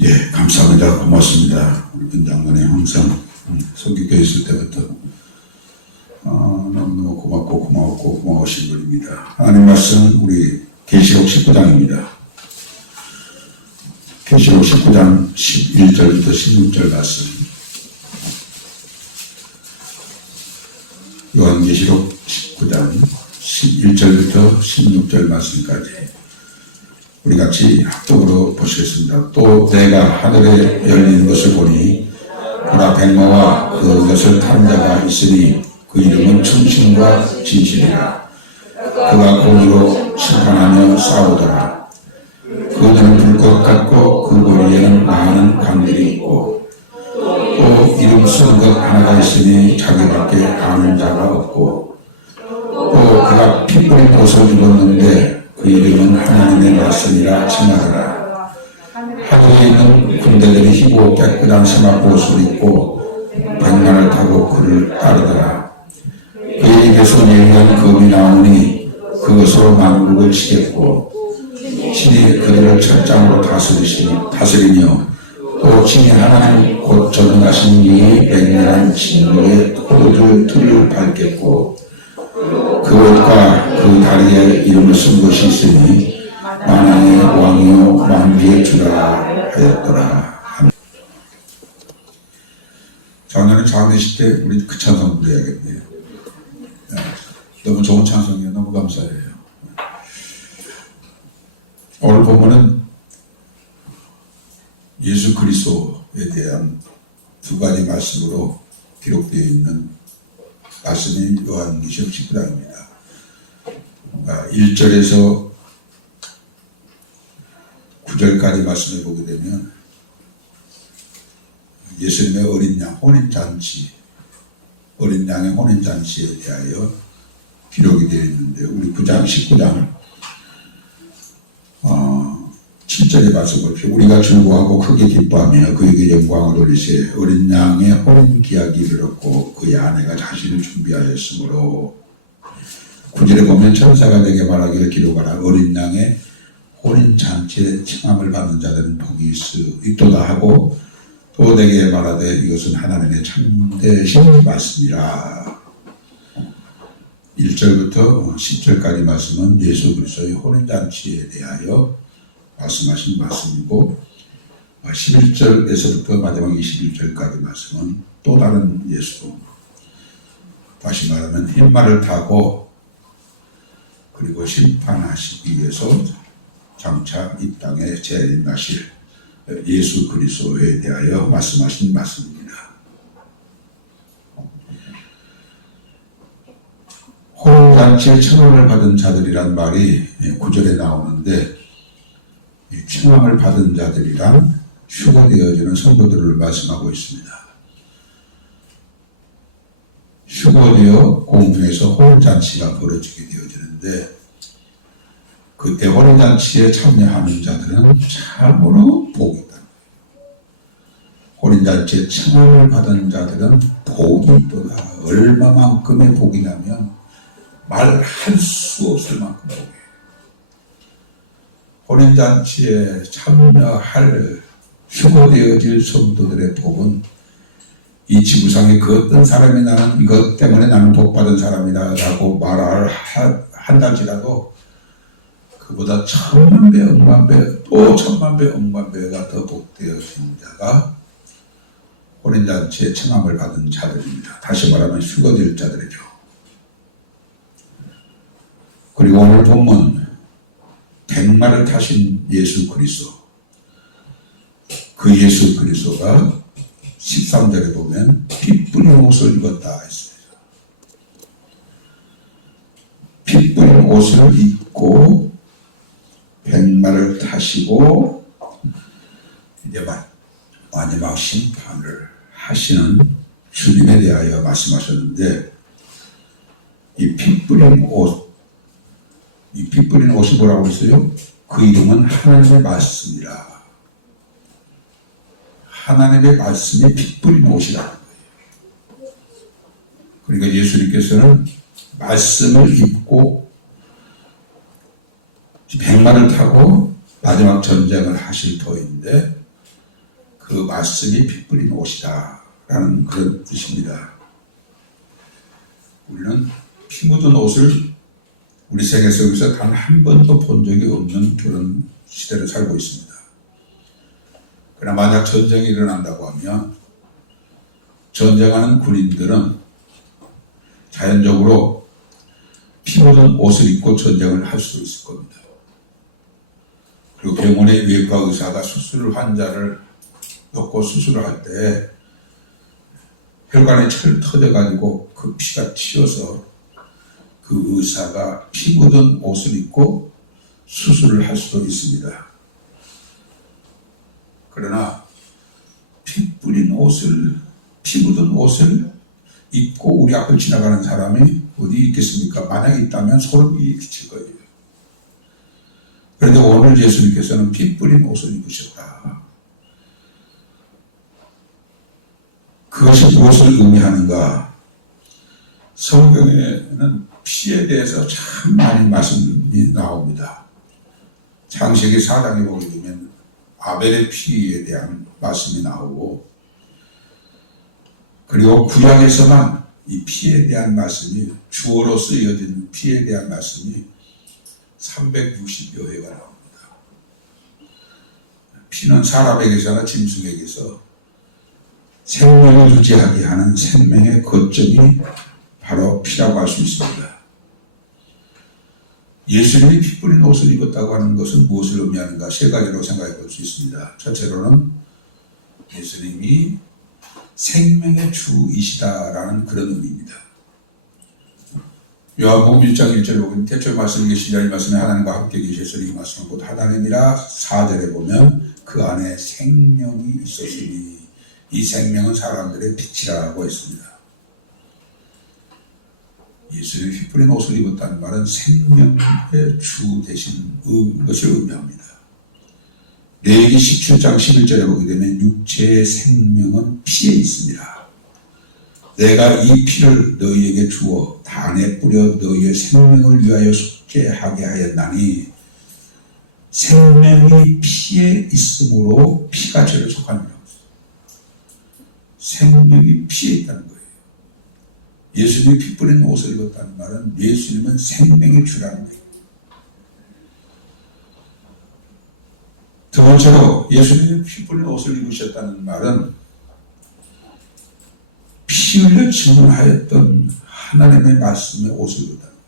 예, 감사합니다. 고맙습니다. 우리 변장관님 항상 성교교회 있을 때부터 너무너무 고맙고 고마우신 분입니다. 하나님 말씀 우리 계시록 19장입니다. 계시록 19장 11절부터 16절 말씀. 요한계시록 19장 11절부터 16절 말씀까지 우리 같이 합독으로 보시겠습니다. 또 내가 하늘에 열린 것을 보니 보라 백마와 그것을 타는 자가 있으니 그 이름은 충신과 진실이라. 그가 공의로 심판하며 싸우더라. 그들은 불꽃 같고 그 머리에는 많은 강들이 있고 또 이름 쓴 것 하나가 있으니 자기밖에 아는 자가 없고 또 그가 피 뿌린 옷을 입었는데 그 이름은 하나님의 말씀이라 칭하더라. 하늘에 있는 군대들이 희고 깨끗한 세마포 옷을 입고 백마를 타고 그를 따르더라. 그의 입에서 예리한 검이 나오니 그것으로 만국을 치겠고 친히 그들을 철장으로 다스리며 또 친히 하나님 곧 전능하신 이의 맹렬한 진노의 포도주 틀을 밟겠고 그 옷과 그 다리에 이름을 쓴 것이 있으니 만왕의 왕이요 만주의 주라 하였더라. 작년에 장례식 때 우리 그 찬송 부르야겠네요. 너무 좋은 찬송이에요. 너무 감사해요. 오늘 본문은 예수 그리스도에 대한 두 가지 말씀으로 기록되어 있는 말씀이 요한계시록 19장입니다. 1절에서 9절까지 말씀해 보게 되면 예수님의 어린 양 혼인잔치, 어린 양의 혼인잔치에 대하여 기록이 되어 있는데 우리 9장, 19장 7절의 말씀 보십시오. 우리가 즐거워하고 크게 기뻐하며 그에게 영광을 돌리세. 어린 양의 혼인 기약이 이르렀고 그의 아내가 자신을 준비하였으므로 9절에 보면 천사가 내게 말하기를 기록하라. 어린 양의 혼인 잔치에 칭함을 받는 자들은 복이 있도다 하고 또 내게 말하되 이것은 하나님의 참되신 말씀이라. 1절부터 10절까지 말씀은 예수 그리스도의 혼인 잔치에 대하여 말씀하신 말씀이고 11절에서부터 마지막 21절까지 말씀은 또 다른 예수, 다시 말하면 흰말을 타고 그리고 심판하시기 위해서 장차 이 땅에 재림하실 예수 그리스도에 대하여 말씀하신 말씀입니다. 혼인잔치에 칭함을 받은 자들이란 말이 9절에 나오는데 칭함을 받은 자들이란 휴거되어지는 성도들을 말씀하고 있습니다. 휴거되어 공중에서 혼인잔치가 벌어지게 되어지는데 그때 혼인잔치에 참여하는 자들은 참으로 복이 있다. 혼인잔치에 칭함을 받은 자들은 복이 있도다. 얼마만큼의 복이냐면 말할 수 없을 만큼 복이에요. 혼인잔치에 참여할 휴거되어질 성도들의 복은 이 지구상에 그 어떤 사람이 나는 이것 때문에 나는 복받은 사람이다 라고 말을 한다지라도 그보다 1000만배, 억만배, 또 1000만배, 억만배가 더 복되어진 자가 혼인잔치에 칭함을 받은 자들입니다. 다시 말하면 휴거될 자들이죠. 그리고 오늘 본문 백마를 타신 예수 그리스도, 그 예수 그리스도가 13절에 보면 피 뿌린 옷을 입었다 했습니다. 피 뿌린 옷을 입고 백마를 타시고 이제 마지막 심판을 하시는 주님에 대하여 말씀하셨는데 이 피 뿌린 옷, 이 피 뿌린 옷이 뭐라고 했어요? 그 이름은 하나님의 말씀이라. 하나님의 말씀이 피 뿌린 옷이라는 거예요. 그러니까 예수님께서는 말씀을 입고 백마를 타고 마지막 전쟁을 하실 터인데 그 말씀이 피 뿌린 옷이다 라는 그런 뜻입니다. 우리는 피 묻은 옷을 우리 생애 속에서 단 한 번도 본 적이 없는 그런 시대를 살고 있습니다. 그러나 만약 전쟁이 일어난다고 하면 전쟁하는 군인들은 자연적으로 피 묻은 옷을 입고 전쟁을 할 수 있을 겁니다. 그리고 병원의 외과 의사가 환자를 넣고 수술을 할 때 혈관에 철 터져가지고 그 피가 튀어서 그 의사가 피 묻은 옷을 입고 수술을 할 수도 있습니다. 그러나 피 묻은 옷을 입고 우리 앞을 지나가는 사람이 어디 있겠습니까? 만약에 있다면 소름이 끼칠 거예요. 그런데 오늘 예수님께서는 피 뿌린 옷을 입으셨다. 그것이 무엇을 의미하는가? 성경에는 피에 대해서 참 많이 말씀이 나옵니다. 창세기 4장에 보게 되면 아벨의 피에 대한 말씀이 나오고, 그리고 구약에서만 이 피에 대한 말씀이, 주어로 쓰여진 피에 대한 말씀이 360여 회가 나옵니다. 피는 사람에게서나 짐승에게서 생명을 유지하게 하는 생명의 거점이 바로 피라고 할 수 있습니다. 예수님이 피 뿌린 옷을 입었다고 하는 것은 무엇을 의미하는가? 세 가지로 생각해 볼 수 있습니다. 첫째로는 예수님이 생명의 주이시다라는 그런 의미입니다. 요한복음 1장 1절에 보면 태초에 말씀이 계시자 이 말씀에 하나님과 함께 계셨으니 이 말씀은 곧 하나님이라. 4절에 보면 그 안에 생명이 있었으니 이 생명은 사람들의 빛이라고 했습니다. 예수님이 피 뿌린 옷을 입었다는 말은 생명의 주 되신 것을 의미합니다. 레위기 17장 11절에 보게 되면 육체의 생명은 피에 있습니다. 내가 이 피를 너희에게 주어 단에 뿌려 너희의 생명을 위하여 속죄하게 하였나니, 생명이 피에 있으므로 피가 죄를 속합니다. 생명이 피에 있다는 거예요. 예수님이 피 뿌린 옷을 입었다는 말은 예수님은 생명의 주라는 거예요. 두 번째로 예수님이 피 뿌린 옷을 입으셨다는 말은 피 흘려 증언하였던 하나님의 말씀의 옷을 입었다는 거예요.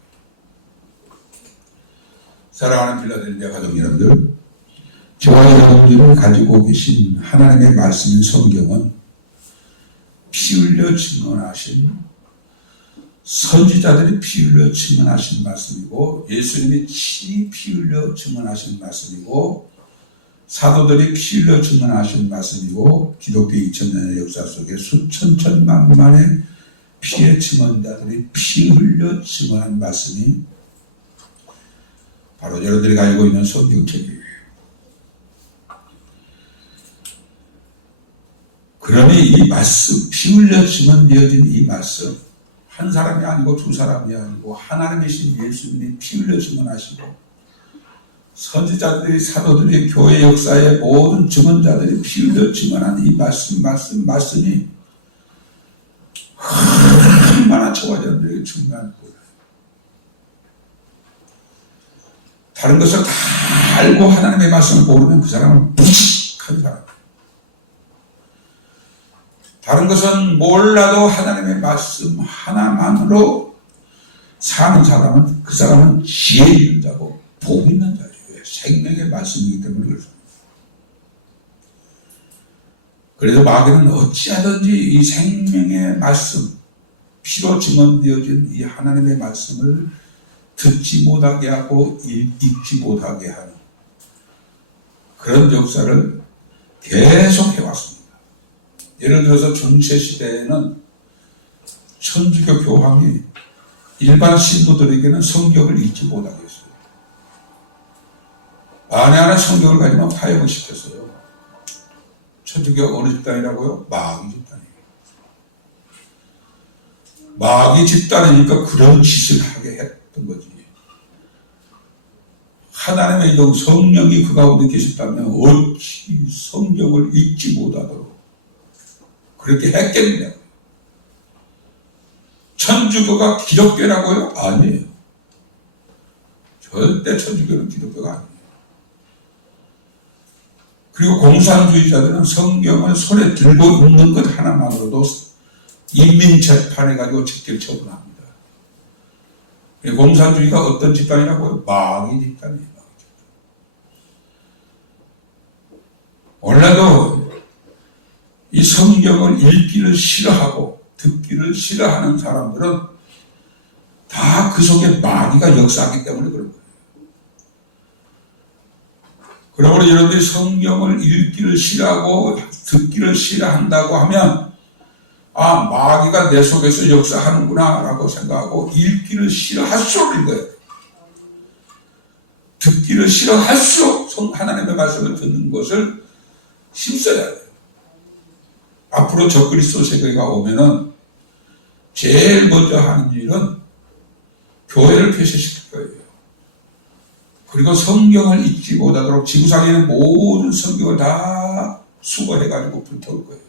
사랑하는 필라델피아 가족 여러분들, 저와 여러분들이 가지고 계신 하나님의 말씀인 성경은 피 흘려 증언하신, 선지자들이 피 흘려 증언하신 말씀이고, 예수님이 친히 피 흘려 증언하신 말씀이고, 사도들이 피 흘려 증언하신 말씀이고, 기독교 2000년의 역사 속에 수천 천만만의 피의 증언자들이 피 흘려 증언한 말씀이 바로 여러분들이 가지고 있는 성경책이에요. 그러니 이 말씀, 피 흘려 증언되어진 이 말씀, 한 사람이 아니고 두 사람이 아니고 하나님이신 예수님이 피 흘려 증언하시고, 선지자들이, 사도들이, 교회 역사의 모든 증언자들이 피 흘려 증언한 이 말씀이 얼마나 저와 여러분들에게 중요한 거예요. 다른 것을 다 알고 하나님의 말씀을 모르면 그 사람은 무식한 사람. 다른 것은 몰라도 하나님의 말씀 하나만으로 사는 사람은, 그 사람은 지혜 있는 자고 복 있는 자예요. 생명의 말씀이기 때문에 그렇습니다. 그래서 마귀는 어찌하든지 이 생명의 말씀, 피로 증언되어진 이 하나님의 말씀을 듣지 못하게 하고 읽지 못하게 하는 그런 역사를 계속 해왔습니다. 예를 들어서 중세시대에는 천주교 교황이 일반 신도들에게는 성경을 읽지 못하게 했어요. 만에 하나 성경을 가지면 파역을 시켰어요. 천주교가 어느 집단이라고요? 마귀 집단이에요. 마귀 집단이니까 그런 짓을 하게 했던 거지. 하나님의 영 성령이 그 가운데 계셨다면 어찌 성경을 읽지 못하도록 그렇게 했겠느냐. 천주교가 기독교라고요? 아니에요. 절대 천주교는 기독교가 아니에요. 그리고 공산주의자들은 성경을 손에 들고 있는 것 하나만으로도 인민재판해가지고 직결 처분합니다. 공산주의가 어떤 집단이라고요? 마귀 집단이에요. 원래도 이 성경을 읽기를 싫어하고 듣기를 싫어하는 사람들은 다 그 속에 마귀가 역사하기 때문에 그런 거예요. 그러므로 여러분들이 성경을 읽기를 싫어하고 듣기를 싫어한다고 하면 아, 마귀가 내 속에서 역사하는구나 라고 생각하고 읽기를 싫어할수록 읽어야 돼요. 듣기를 싫어할수록 하나님의 말씀을 듣는 것을 힘써야 돼요. 앞으로 적그리스도 세계가 오면은 제일 먼저 하는 일은 교회를 폐쇄시킬 거예요. 그리고 성경을 읽지 못하도록 지구상에 있는 모든 성경을 다 수거해가지고 불태울 거예요.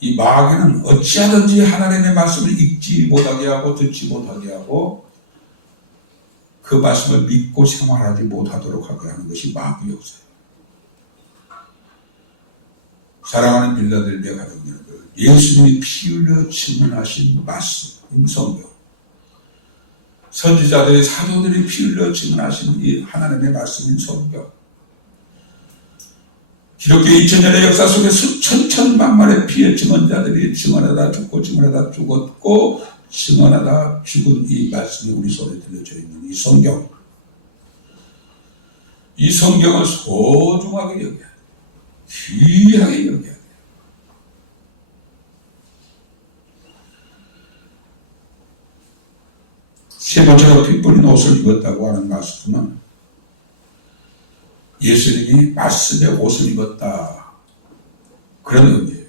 이 마귀는 어찌하든지 하나님의 말씀을 읽지 못하게 하고 듣지 못하게 하고 그 말씀을 믿고 생활하지 못하도록 하게 하는 것이 마귀 역사예요. 사랑하는 빌라델비아 가족 여러분, 예수님이 피 흘려 증언하신 말씀, 성경, 선지자들의 사도들이 피 흘려 증언하신 이 하나님의 말씀인 성경, 기독교 2000년의 역사 속에 수천 천만만의 피의 증언자들이 증언하다 죽고 증언하다 죽었고 증언하다 죽은 이 말씀이 우리 손에 들려져 있는 이 성경, 이 성경을 소중하게 여겨야 돼요. 귀하게 여겨야 돼요. 세 번째로 피 뿌린 옷을 입었다고 하는 말씀은 예수님이 말씀의 옷을 입었다, 그런 의미예요.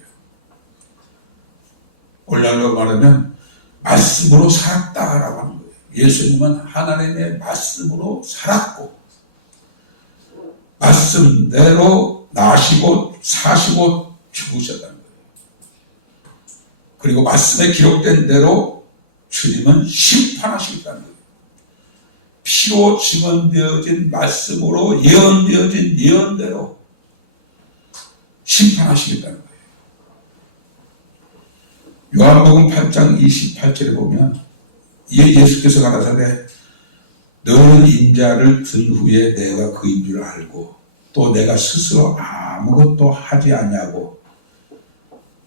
오늘날로 말하면 말씀으로 살았다라고 하는 거예요. 예수님은 하나님의 말씀으로 살았고 말씀대로 나시고 사시고 죽으셨다는 거예요. 그리고 말씀에 기록된 대로 주님은 심판하시겠다는 거예요. 피로 증언되어진 말씀으로 예언되어진 예언대로 심판하시겠다는 거예요. 요한복음 8장 28절에 보면 예수께서 가라사대 너는 인자를 든 후에 내가 그인 줄 알고 또 내가 스스로 아무것도 하지 아니하고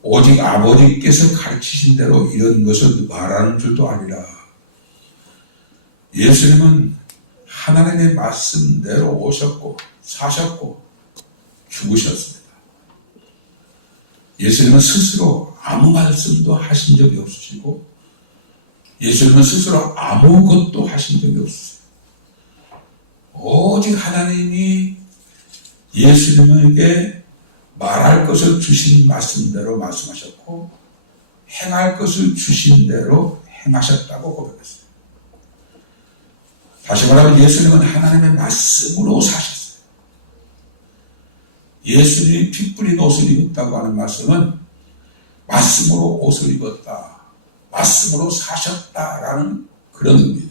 오직 아버지께서 가르치신 대로 이런 것을 말하는 줄도 아니라. 예수님은 하나님의 말씀대로 오셨고 사셨고 죽으셨습니다. 예수님은 스스로 아무 말씀도 하신 적이 없으시고 예수님은 스스로 아무것도 하신 적이 없으세요. 오직 하나님이 예수님에게 말할 것을 주신 말씀대로 말씀하셨고 행할 것을 주신 대로 행하셨다고 고백했어요. 다시 말하면 예수님은 하나님의 말씀으로 사셨어요. 예수님이 피 뿌린 옷을 입었다고 하는 말씀은 말씀으로 옷을 입었다, 말씀으로 사셨다라는 그런 의미예요.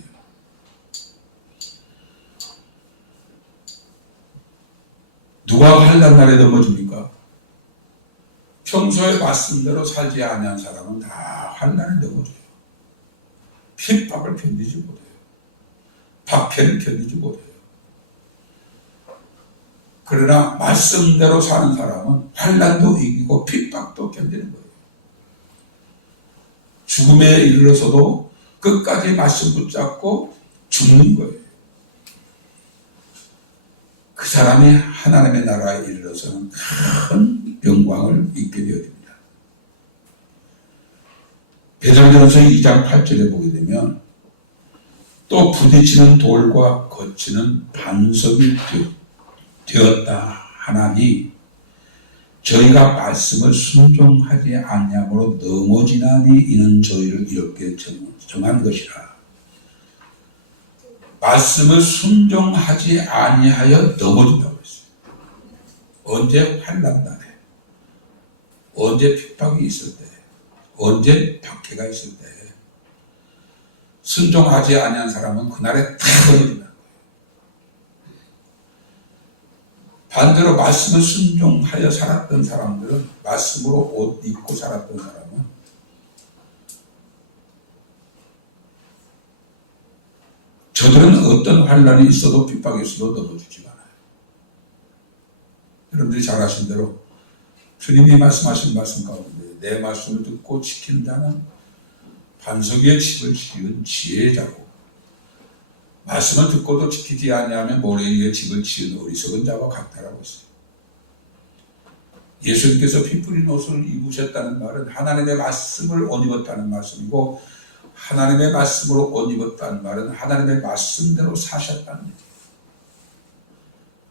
누가 환난 날에 넘어집니까? 평소에 말씀대로 살지 아니한 사람은 다 환난에 넘어져요. 핍박을 견디지 못해요. 박해를 견디지 못해요. 그러나 말씀대로 사는 사람은 환난도 이기고 핍박도 견디는 거예요. 죽음에 이르러서도 끝까지 말씀 붙잡고 죽는 거예요. 그 사람이 하나님의 나라에 이르러서는 큰 영광을 입게 되어집니다. 베드로전서 2장 8절에 보게 되면 또 부딪히는 돌과 거치는 반석이 되었다 하나니 저희가 말씀을 순종하지 아니함으로 넘어지나니 이는 저희를 이렇게 정한 것이라. 말씀을 순종하지 아니하여 넘어진다고 했어요. 언제 환난 날에, 언제 핍박이 있을 때, 언제 박해가 있을 때 순종하지 아니한 사람은 그날에 다 넘어진다. 반대로 말씀을 순종하여 살았던 사람들은, 말씀으로 옷 입고 살았던 사람은 저들은 어떤 환난이 있어도 핍박이 있어도 넘어지지 않아요. 여러분들이 잘 아신 대로 주님이 말씀하신 말씀 가운데 내 말씀을 듣고 지키는 자는 반석 위에 집을 지은 지혜자고, 말씀을 듣고도 지키지 아니하면 모래 위에 집을 지은 어리석은 자와 같다라고 했어요. 예수님께서 피 뿌린 옷을 입으셨다는 말은 하나님의 말씀을 옷 입었다는 말씀이고, 하나님의 말씀으로 옷 입었다는 말은 하나님의 말씀대로 사셨다는 얘기예요.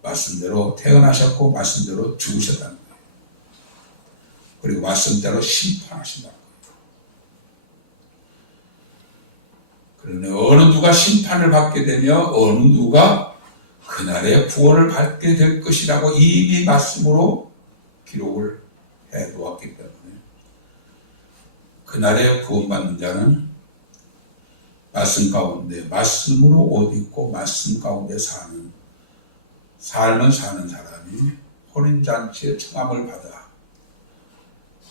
말씀대로 태어나셨고 말씀대로 죽으셨다는 거예요. 그리고 말씀대로 심판하신다는 거예요. 그러니 어느 누가 심판을 받게 되며 어느 누가 그날의 구원을 받게 될 것이라고 이미 말씀으로 기록을 해놓았기 때문에 그날의 구원받는 자는 말씀 가운데 말씀으로 옷 입고 말씀 가운데 사는 삶을 사는 사람이 혼인잔치의 청함을 받아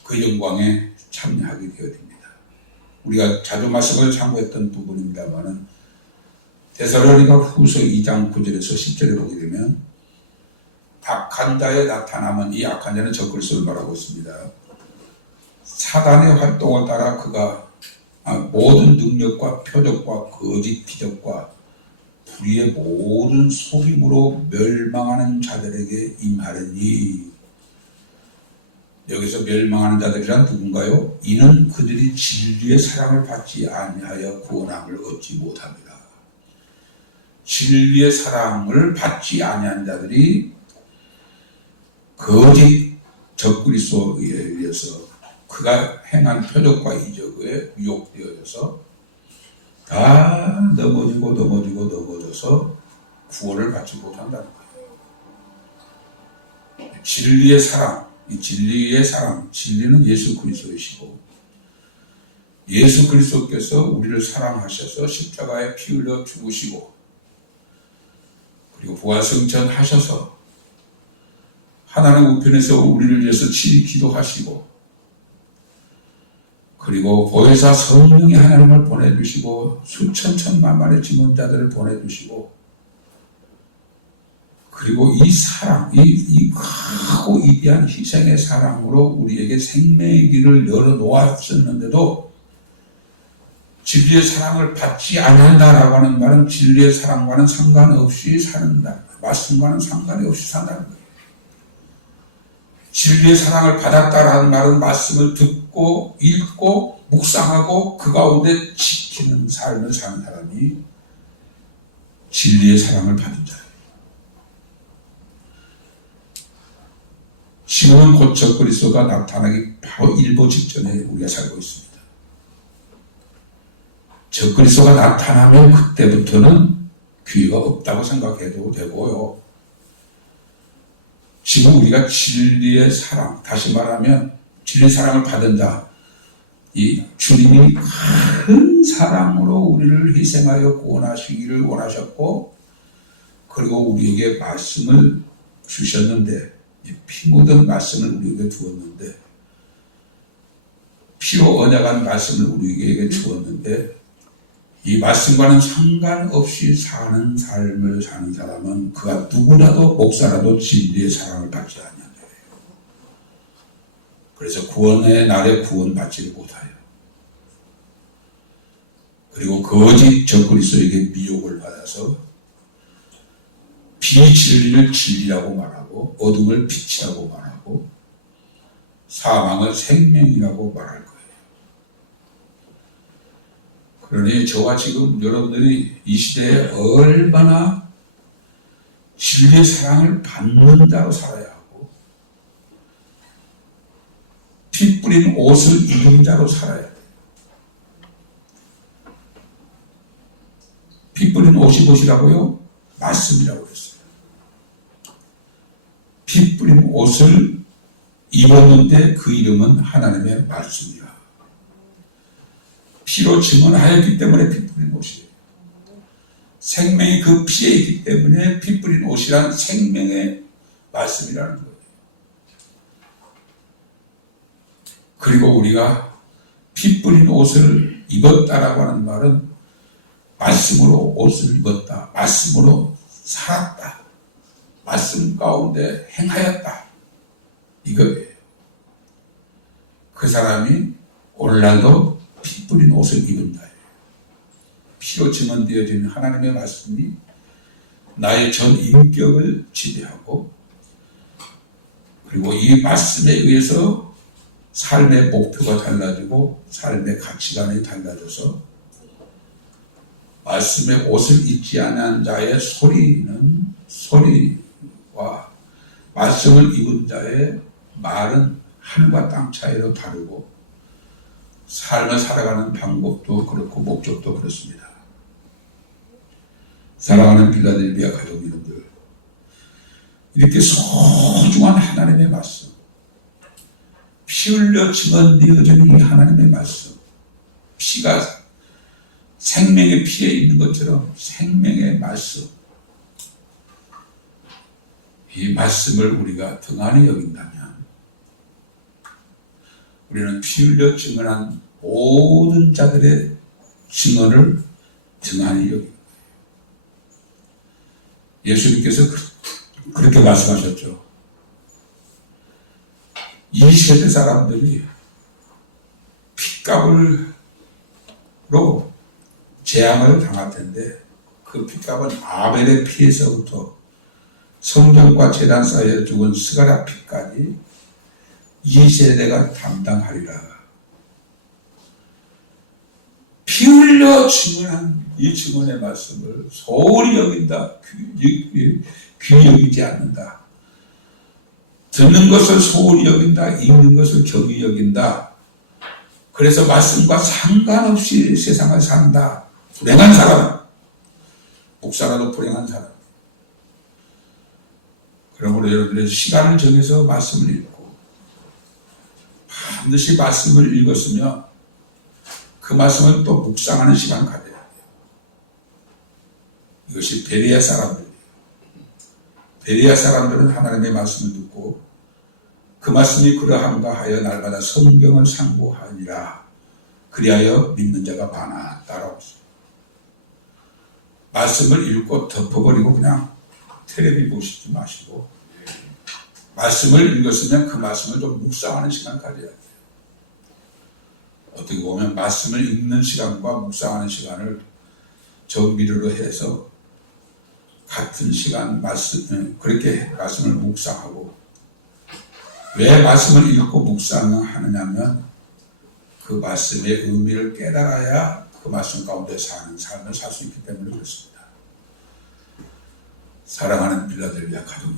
그 영광에 참여하게 되어 됩니다. 우리가 자주 말씀을 참고했던 부분입니다만은 데살로니가 후서 2장 9절에서 10절에 보게 되면 악한 자의 나타남은, 이 악한 자는 적그리스도를 말하고 있습니다. 사단의 활동을 따라 그가 모든 능력과 표적과 거짓 기적과 불의의 모든 속임으로 멸망하는 자들에게 임하려니, 여기서 멸망하는 자들이란 누군가요? 이는 그들이 진리의 사랑을 받지 아니하여 구원함을 얻지 못합니다. 진리의 사랑을 받지 아니한 자들이 거짓 적그리스도에 의해서 그가 행한 표적과 이적에 유혹되어서 다 넘어져서 구원을 받지 못한다는 거예요. 진리의 사랑, 이 진리의 사랑, 진리는 예수 그리스도이시고, 예수 그리스도께서 우리를 사랑하셔서 십자가에 피 흘려 죽으시고, 그리고 부활승천하셔서 하나님 우편에서 우리를 위해서 친히 기도하시고, 그리고 보혜사 성령이 하나님을 보내주시고 수천 천만만의 증언자들을 보내주시고, 그리고 이 사랑, 이 크고 위대한 희생의 사랑으로 우리에게 생명의 길을 열어놓았었는데도 진리의 사랑을 받지 않는다라고 하는 말은 진리의 사랑과는 상관없이 산다, 말씀과는 상관이 없이 산다는 거예요. 진리의 사랑을 받았다라는 말은 말씀을 듣고 읽고 묵상하고 그 가운데 지키는 삶을 사는 사람이 진리의 사랑을 받은 자예요. 지금은 곧 적그리스도가 나타나기 바로 일보 직전에 우리가 살고 있습니다. 적그리스도가 나타나면 그때부터는 기회가 없다고 생각해도 되고요. 지금 우리가 진리의 사랑, 다시 말하면 진리의 사랑을 받은 자, 이 주님이 큰 사랑으로 우리를 희생하여 구원하시기를 원하셨고, 그리고 우리에게 말씀을 주셨는데, 피 묻은 말씀을 우리에게 주었는데, 피로 언약한 말씀을 우리에게 주었는데, 이 말씀과는 상관없이 사는 삶을 사는 사람은 그가 누구라도 목사라도 진리의 사랑을 받지 않는 거예요. 그래서 구원의 날에 구원받지 못하여, 그리고 거짓 적그리스도에게 미혹을 받아서 비진리를 진리라고 말하고 어둠을 빛이라고 말하고 사망을 생명이라고 말할 거예요. 그러니 저와 지금 여러분들이 이 시대에 얼마나 진리의 사랑을 받는 자로 살아야 하고 피 뿌린 옷을 입은 자로 살아야 돼요. 피 뿌린 뿌린 옷이 무엇이라고요? 말씀이라고 그랬어요. 피 뿌린 옷을 입었는데 그 이름은 하나님의 말씀이라. 피로 증언하였기 때문에 피 뿌린 옷이에요. 생명이 그 피에 있기 때문에 피 뿌린 옷이란 생명의 말씀이라는 거예요. 그리고 우리가 피 뿌린 옷을 입었다라고 하는 말은 말씀으로 옷을 입었다. 말씀으로 살았다. 말씀 가운데 행하였다. 이거예요. 그 사람이 오늘날도 피 뿌린 옷을 입은다. 피로 증언되어진 하나님의 말씀이 나의 전 인격을 지배하고 그리고 이 말씀에 의해서 삶의 목표가 달라지고 삶의 가치관이 달라져서 말씀의 옷을 입지 않은 자의 소리와 말씀을 입은 자의 말은 하늘과 땅 차이로 다르고 삶을 살아가는 방법도 그렇고 목적도 그렇습니다. 사랑하는 필라델피아 가족 여러분들, 이렇게 소중한 하나님의 말씀, 피 흘려 증언되어지는 이 하나님의 말씀, 피가 생명의 피에 있는 것처럼 생명의 말씀, 이 말씀을 우리가 등한히 여긴다면 우리는 피 흘려 증언한 모든 자들의 증언을 등한히 여깁니다. 예수님께서 그렇게 말씀하셨죠. 이 세대 사람들이 핏값으로 재앙을 당할 텐데 그 핏값은 아벨의 피에서부터 성전과 제단 사이에 죽은 스가랴 피까지 이 세대가 담당하리라. 피 흘려 증언한 이 증언의 말씀을 소홀히 여긴다. 귀히 여기지 않는다. 듣는 것을 소홀히 여긴다. 읽는 것을 경히 여긴다. 그래서 말씀과 상관없이 세상을 산다. 불행한 사람, 목사라도 불행한 사람. 그러므로 여러분들의 시간을 정해서 말씀을 읽고 반드시 말씀을 읽었으면 그 말씀을 또 묵상하는 시간 가져야 돼요. 이것이 베레아 사람들이에요. 베레아 사람들은 하나님의 말씀을 듣고 그 말씀이 그러한가 하여 날마다 성경을 상고하니라. 그리하여 믿는 자가 많았다라고 했어요. 말씀을 읽고 덮어버리고 그냥 텔레비 보시지 마시고 말씀을 읽었으면 그 말씀을 좀 묵상하는 시간 가져야 돼요. 어떻게 보면 말씀을 읽는 시간과 묵상하는 시간을 정비례로 해서 같은 시간 그렇게 말씀을 묵상하고 왜 말씀을 읽고 묵상하느냐면 그 말씀의 의미를 깨달아야 그 말씀 가운데 사는 삶을 살 수 있기 때문에 그렇습니다. 사랑하는 필라델피아 가족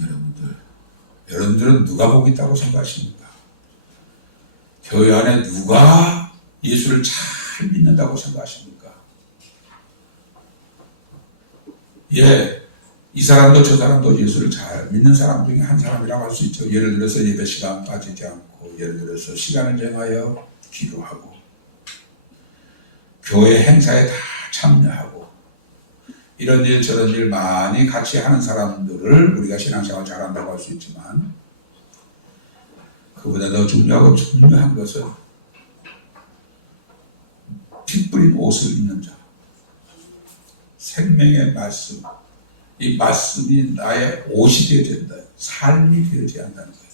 여러분들은 누가 복 있다고 생각하십니까? 교회 안에 누가 예수를 잘 믿는다고 생각하십니까? 예, 이 사람도 저 사람도 예수를 잘 믿는 사람 중에 한 사람이라고 할 수 있죠. 예를 들어서 예배 시간 빠지지 않고, 예를 들어서 시간을 정하여 기도하고, 교회 행사에 다 참여하고, 이런 일 저런 일 많이 같이 하는 사람들을 우리가 신앙생활 잘한다고 할 수 있지만, 그보다 더 중요한 것은 피 뿌린 옷을 입는 자, 생명의 말씀, 이 말씀이 나의 옷이 되어야 된다. 삶이 되어야 한다는 거예요.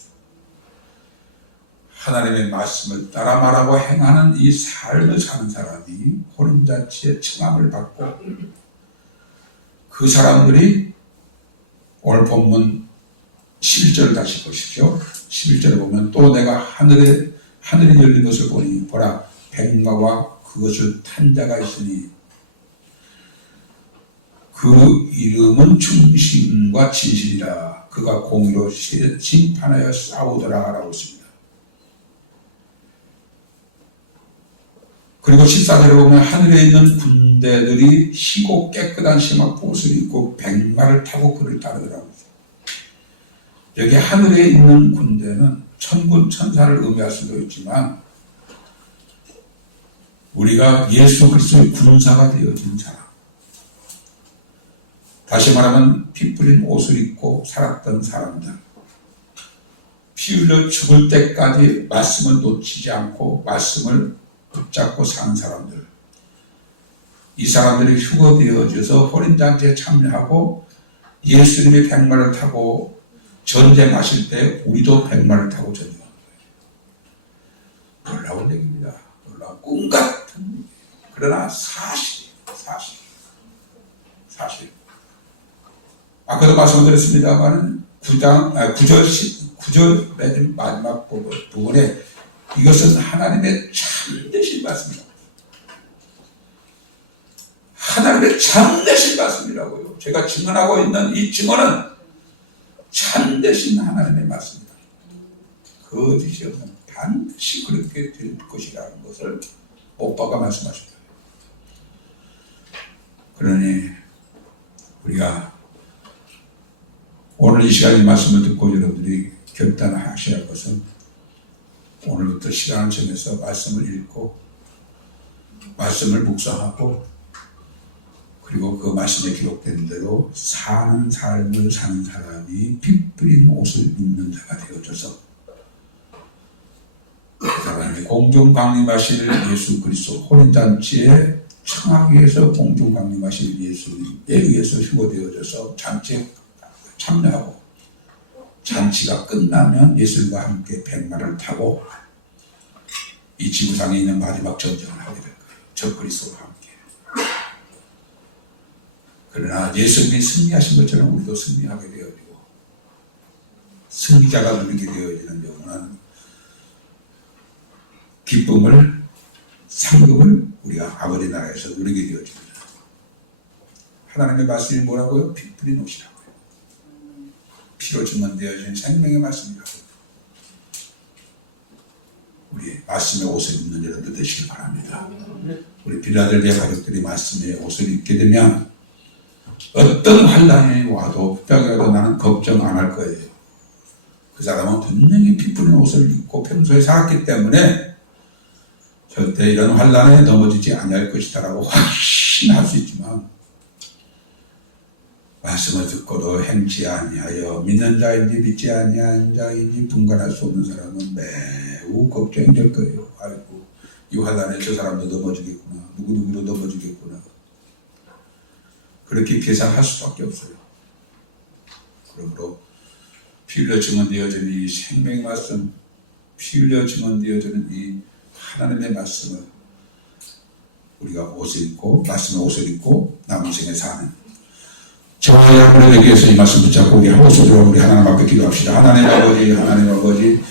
하나님의 말씀을 따라 말하고 행하는 이 삶을 사는 사람이 혼인잔치의 청함을 받고 그 사람들이 오늘 본문 11절 다시 보십시오. 11절에 보면 또 내가 하늘이 열린 것을 보니 보라 백마와 그것을 탄 자가 있으니 그 이름은 충신과 진실이라. 그가 공의로 심판하여 싸우더라 라고 했습니다. 그리고 14절에 보면 하늘에 있는 군대들이 희고 깨끗한 심화 옷을 입고 백마를 타고 그를 따르더라고요. 여기 하늘에 있는 군대는 천군 천사를 의미할 수도 있지만 우리가 예수 그리스도의 군사가 되어진 사람, 다시 말하면 피 뿌린 옷을 입고 살았던 사람들, 피 흘려 죽을 때까지 말씀을 놓치지 않고 말씀을 붙잡고 사는 사람들, 이 사람들이 휴거되어져서 혼인잔치에 참여하고 예수님이 백마를 타고 전쟁하실 때 우리도 백마를 타고 전쟁합니다. 놀라운 얘기입니다. 놀라운 꿈 같은 얘기예요. 그러나 사실. 아까도 말씀드렸습니다만 9절 맨 마지막 부분에 이것은 하나님의 참되신 말씀입니다. 하나님의 참되신 말씀이라고요. 제가 증언하고 있는 이 증언은 참되신 하나님의 말씀입니다. 거짓이 없는 반드시 그렇게 될 것이라는 것을 오빠가 말씀하십니다. 그러니 우리가 오늘 이 시간에 말씀을 듣고 여러분들이 결단하셔야 할 것은 오늘부터 시간을 정해서 말씀을 읽고 말씀을 묵상하고 그리고 그 말씀에 기록된 대로 사는 삶을 사는 사람이 피 뿌린 옷을 입는 자가 되어져서 그 사람이 공중 강림하실 예수 그리스도 혼인잔치에 청하기 위해서 공중 강림하실 예수님에 의해서 휴거되어져서 잔치에 참여하고 잔치가 끝나면 예수님과 함께 백마를 타고 이 지구상에 있는 마지막 전쟁을 하게 될 거예요. 저 그리스도와 함께. 그러나 예수님이 승리하신 것처럼 우리도 승리하게 되어지고 승리자가 누리게 되어지는 영원한 기쁨을 상급을 우리가 아버지 나라에서 누리게 되어집니다. 하나님의 말씀이 뭐라고요? 피 뿌린 옷이라고요. 피로 증언되어진 생명의 말씀이라고요. 우리 말씀의 옷을 입는 여러분들 되시길 바랍니다. 우리 빌라델비아 가족들이 말씀의 옷을 입게 되면 어떤 환란이 와도 흑백이라도 나는 걱정 안 할 거예요. 그 사람은 분명히 피 뿌린 옷을 입고 평소에 살았기 때문에 절대 이런 환란에 넘어지지 아니할 것이다라고 확신할 수 있지만 말씀을 듣고도 행치 아니하여 믿는 자인지 믿지 아니한 자인지 분간할 수 없는 사람은 매우 걱정이 될 거예요. 아이고 이 환란에 저 사람도 넘어지겠구나. 누구누구도 넘어지겠구나. 그렇게 계산할 수밖에 없어요. 그러므로 피 흘려 증언되어지는 이 생명의 말씀, 피 흘려 증언되어지는 이 하나님의 말씀을 우리가 옷을 입고 말씀의 옷을 입고 남은 생에 사는 저와 여러분에게서 이 말씀 붙잡고 우리 하우스로 우리 하나님 앞에 기도합시다. 하나님 아버지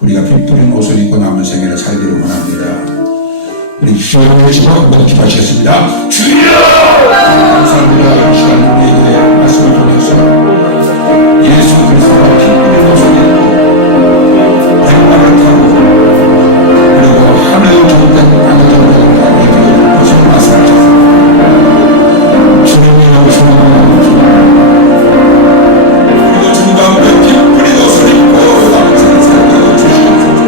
우리가 피 뿌린 옷을 입고 남은 생애를 살기를 원합니다. 우리 주여 계시고 기도하시겠습니다. 주여! 감사합니다. 이 시간 우리에게 말씀을 통해서 예수 그리스도가 피 뿌린 옷을 입고 백마를 타고 그리고 하늘 좋은 땅 땅을 잡는 우리에게 것을 말씀하셨습니다. 주님의 오시는 그리고 주 가운데 피 뿌린 옷을 입고 남은 생을 살게 주시옵소서.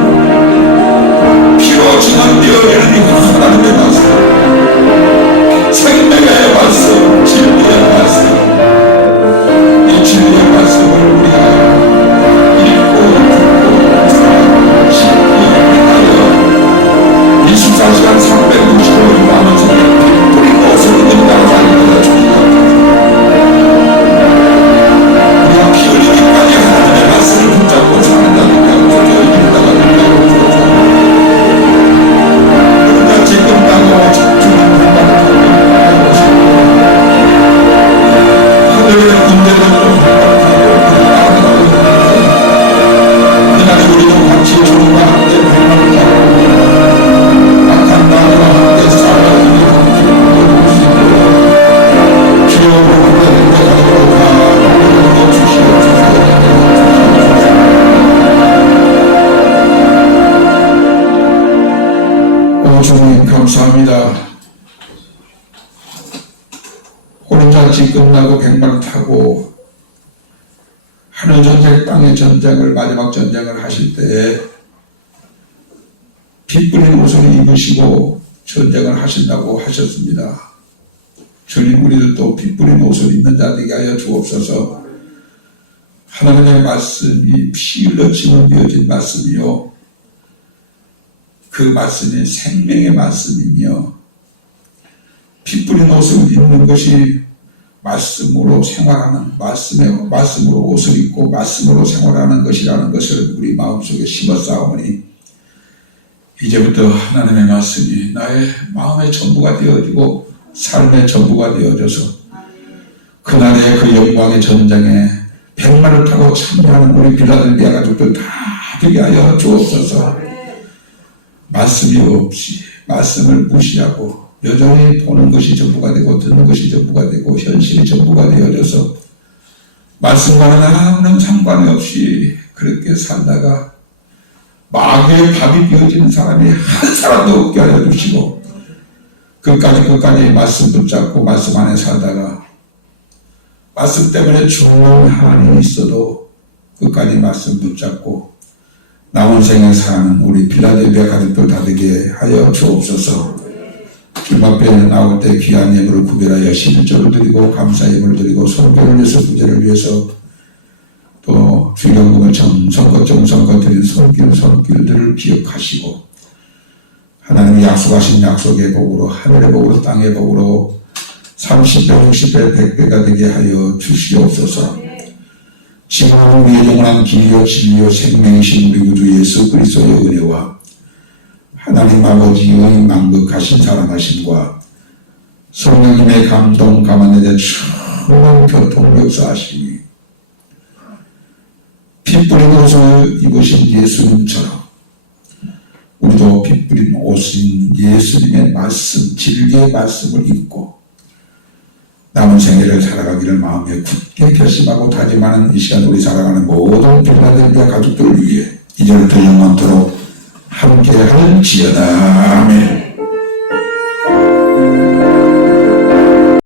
피로 증언되어 이 하나님의 말씀, 생명의 말씀, 진리의 말씀, 이 진리의 말씀을 우리가 읽고 듣고 묵상하고 신뢰하여 24시간 365일 남은 생에 피 뿌린 옷을 입는다고 알려주다 주시옵소서. 우리가 피 흘리기까지 하나님의 말씀을 붙잡고 사는 자들이 되어서 이기다가 된다고 주옵소서. 그러나 지금 나고 집중하는 바를 하늘의 군대들로 그날에 우리도 같이 주님과 함께 백마를 타고 악한 나라와 함께 싸워주는 주여 우리의 가족으로 다 주시옵소서. 주님 감사합니다. 끝나고 백마를 타고 하늘 전쟁, 땅의 전쟁을, 마지막 전쟁을 하실 때에 피 뿌린 옷을 입으시고 전쟁을 하신다고 하셨습니다. 주님, 우리들도 피 뿌린 옷을 입는 자 되게 하여 주옵소서. 하나님의 말씀이 피 흘려 지어진 말씀이요, 그 말씀이 생명의 말씀이며, 피 뿌린 옷을 입는 것이 말씀으로 생활하는, 말씀으로 옷을 입고 말씀으로 생활하는 것이라는 것을 우리 마음속에 심었사오니, 이제부터 하나님의 말씀이 나의 마음의 전부가 되어지고 삶의 전부가 되어져서 그날의 그 영광의 전쟁에 백마를 타고 참여하는 우리 빌라델비아 가족들 다 되게 하여 주옵소서. 말씀이 없이, 말씀을 무시하고 여전히 보는 것이 전부가 되고 듣는 것이 전부가 되고 현실이 전부가 되어져서 말씀과는 아무런 상관이 없이 그렇게 살다가 마귀의 밥이 되어지는 사람이 한 사람도 없게 하여 주시고, 끝까지 말씀 붙잡고 말씀 안에 살다가 말씀 때문에 죽는 하나님이 있어도 끝까지 말씀 붙잡고 남은 생에 사는 우리 빌라델비아 가족들 다 되게 하여 주옵소서. 주님 앞에 나올 때 귀한 예물을 구별하여 11조를 드리고 감사 예물을 드리고 성교를 위해서, 부제를 위해서, 또 주일영금을 정성껏 드린 손길들을 기억하시고, 하나님이 약속하신 약속의 복으로, 하늘의 복으로, 땅의 복으로 30배, 60배, 100배가 되게 하여 주시옵소서. 지금 우리의 영원한 길이요 진리요 생명이신 우리 구주 예수 그리스도의 은혜와 하나님 아버지의 만극하신 사랑하심과 성령님의 감동 감안에 충만한 교통 역사하시니, 피 뿌린 옷을 입으신 예수님처럼 우리도 피 뿌린 옷인 예수님의 말씀, 진리의 말씀을 입고 남은 생애를 살아가기를 마음에 굳게 결심하고 다짐하는 이 시간 우리 살아가는 모든 빌라델비아 가족들을 위해 이제부터 영원토록 함께할지어다. 아멘.